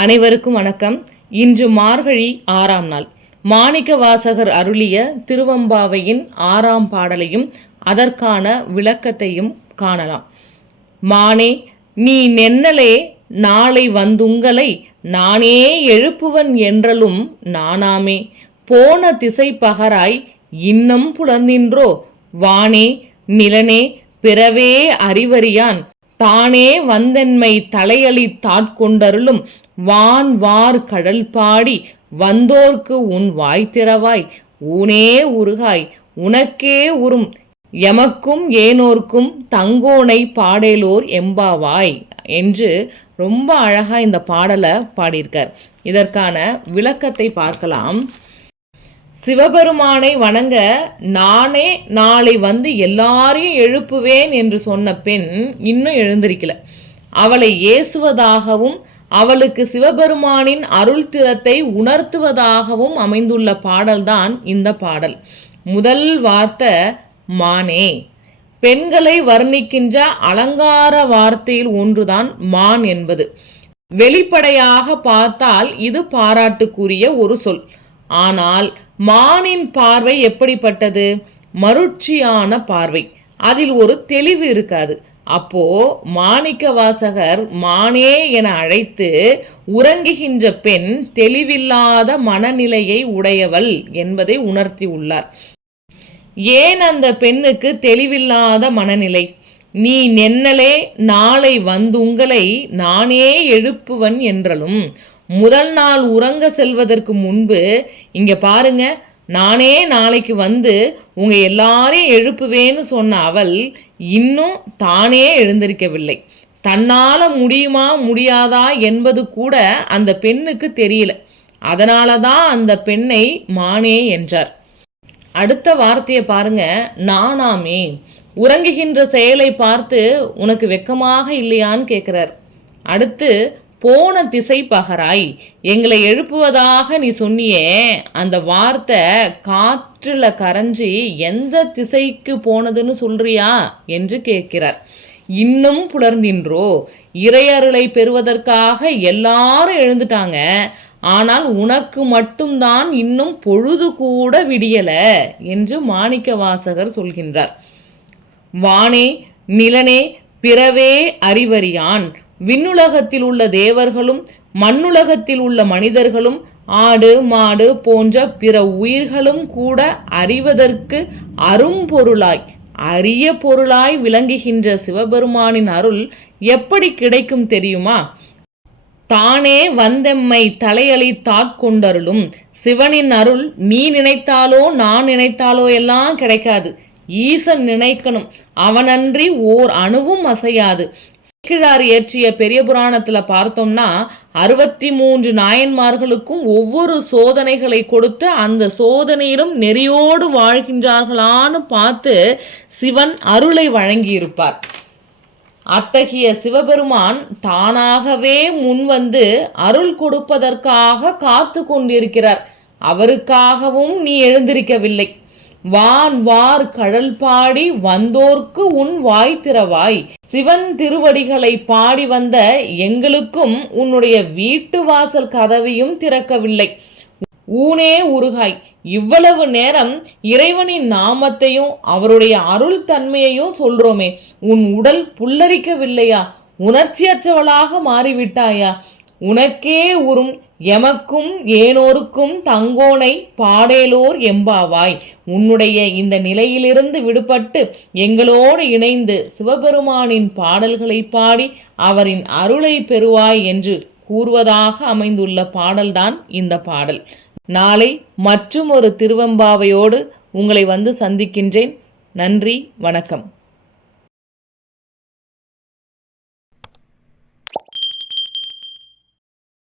அனைவருக்கும் வணக்கம். இன்று மார்கழி ஆறாம் நாள். மாணிக்க வாசகர் அருளிய திருவம்பாவையின் ஆறாம் பாடலையும் அதற்கான விளக்கத்தையும் காணலாம். மானே நீ நென்னலே நாளை வந்துங்களை நானே எழுப்புவன் என்றலும் நானாமே. போன திசை பகராய் இன்னம் புலர்ந்தின்றோ வானே நிலனே பிறவே அறிவறியான். தானே வந்தென்மை தலையளி தாட்கொண்டருளும். வான் வார் கடல் பாடி வந்தோர்க்கு உன் வாய் திறவாய். ஊனே உருகாய் உனக்கே உறும். எமக்கும் ஏனோர்க்கும் தங்கோனை பாடேலோர் எம்பாவாய் என்று ரொம்ப அழகா இந்த பாடலை பாடியிருக்கார். இதற்கான விளக்கத்தை பார்க்கலாம். சிவபெருமானை வணங்க நானே நாளை வந்து எல்லாரையும் எழுப்புவேன் என்று சொன்ன பெண் இன்னும் எழுந்திருக்கல. அவளை ஏசுவதாகவும் அவளுக்கு சிவபெருமானின் அருள் திறத்தை உணர்த்துவதாகவும் அமைந்துள்ள பாடல்தான் இந்த பாடல். முதல் வார்த்தை மானே பெண்களை வர்ணிக்கின்ற அலங்கார வார்த்தையில் ஒன்றுதான் மான் என்பது. வெளிப்படையாக பார்த்தால் இது பாராட்டுக்குரிய ஒரு சொல். ஆனால் மானின் பார்வை எப்படிப்பட்டது? மருட்சியான பார்வை. அதில் ஒரு தெளிவு இருக்காது. அப்போ மாணிக்க வாசகர் மானே என அழைத்து உறங்குகின்ற பெண் தெளிவில்லாத மனநிலையை உடையவள் என்பதை உணர்த்தி உள்ளார். ஏன் அந்த பெண்ணுக்கு தெளிவில்லாத மனநிலை? நீ நென்னலே நாளை வந்துங்களை நானே எழுப்புவன் என்றலும் முதல் நாள் உறங்க செல்வதற்கு முன்பு இங்கே பாருங்க நானே நாளைக்கு வந்து உங்கள் எல்லாரையும் எழுப்புவேன்னு சொன்ன அவள் இன்னும் தானே எழுந்திருக்கவில்லை. தன்னால் முடியுமா முடியாதா என்பது கூட அந்த பெண்ணுக்கு தெரியல. அதனால தான் அந்த பெண்ணை மானே என்றார். அடுத்த வார்த்தையை பாருங்க நானாமே உறங்குகின்ற செயலை பார்த்து உனக்கு வெக்கமாக இல்லையான்னு கேட்குறார் அடுத்து போன திசை பகராய். எங்களை எழுப்புவதாக நீ சொன்னியே அந்த வார்த்தை காற்றில் கரைஞ்சி எந்த திசைக்கு போனதுன்னு சொல்றியா? என்று கேட்கிறார். இன்னும் புலர்ந்தின்றோ இறையருளை பெறுவதற்காக எல்லாரும் எழுந்துட்டாங்க. ஆனால் உனக்கு மட்டும்தான் இன்னும் பொழுது கூட விடியல என்று மாணிக்க வாசகர் சொல்கின்றார். வானே நிலனே பிறவே அறிவறியான். விண்ணுலகத்தில் உள்ள தேவர்களும் மண்ணுலகத்தில் உள்ள மனிதர்களும் ஆடு மாடு போன்ற பிற உயிர்களும் கூட அறிவதற்கு அரும்பொருளாய் அரிய பொருளாய் விளங்குகின்ற சிவபெருமானின் அருள் எப்படி கிடைக்கும் தெரியுமா? தானே வந்தெம்மை தலையளி தாட்கொண்டருளும் சிவனின் அருள் நீ நினைத்தாலோ நான் நினைத்தாலோ எல்லாம் கிடைக்காது. ஈசன் நினைக்கணும். அவனன்றி ஓர் அணுவும் அசையாது. கிழார் இயற்றிய பெரிய புராணத்துல பார்த்தோம்னா அறுபத்தி மூன்று நாயன்மார்களுக்கும் ஒவ்வொரு சோதனைகளை கொடுத்து அந்த சோதனையிலும் நெறியோடு வாழ்கின்றார்களான்னு பார்த்து சிவன் அருளை வழங்கியிருப்பார். அத்தகைய சிவபெருமான் தானாகவே முன்வந்து அருள் கொடுப்பதற்காக காத்து கொண்டிருக்கிறார். அவருக்காகவும் நீ எழுந்திருக்கவில்லை. வான் வார் கடல் பாடி வந்தோர்க்கு உன் வாய் திறவாய். சிவன் திருவடிகளை பாடி வந்த எங்களுக்கும் உன்னுடைய வீட்டு வாசல் கதவையும் திறக்கவில்லை. ஊனே உருகாய். இவ்வளவு நேரம் இறைவனின் நாமத்தையும் அவருடைய அருள் தன்மையையும் சொல்றோமே. உன் உடல் புல்லரிக்கவில்லையா? உணர்ச்சியற்றவளாக மாறிவிட்டாயா? உனக்கே உறும் எமக்கும் ஏனோருக்கும் தங்கோனை பாடேலோர் எம்பாவாய். உன்னுடைய இந்த நிலையிலிருந்து விடுபட்டு எங்களோடு இணைந்து சிவபெருமானின் பாடல்களை பாடி அவரின் அருளை பெறுவாய் என்று கூறுவதாக அமைந்துள்ள பாடல்தான் இந்த பாடல். நாளை மற்றும் ஒரு திருவெம்பாவையோடு உங்களை வந்து சந்திக்கின்றேன். நன்றி வணக்கம்.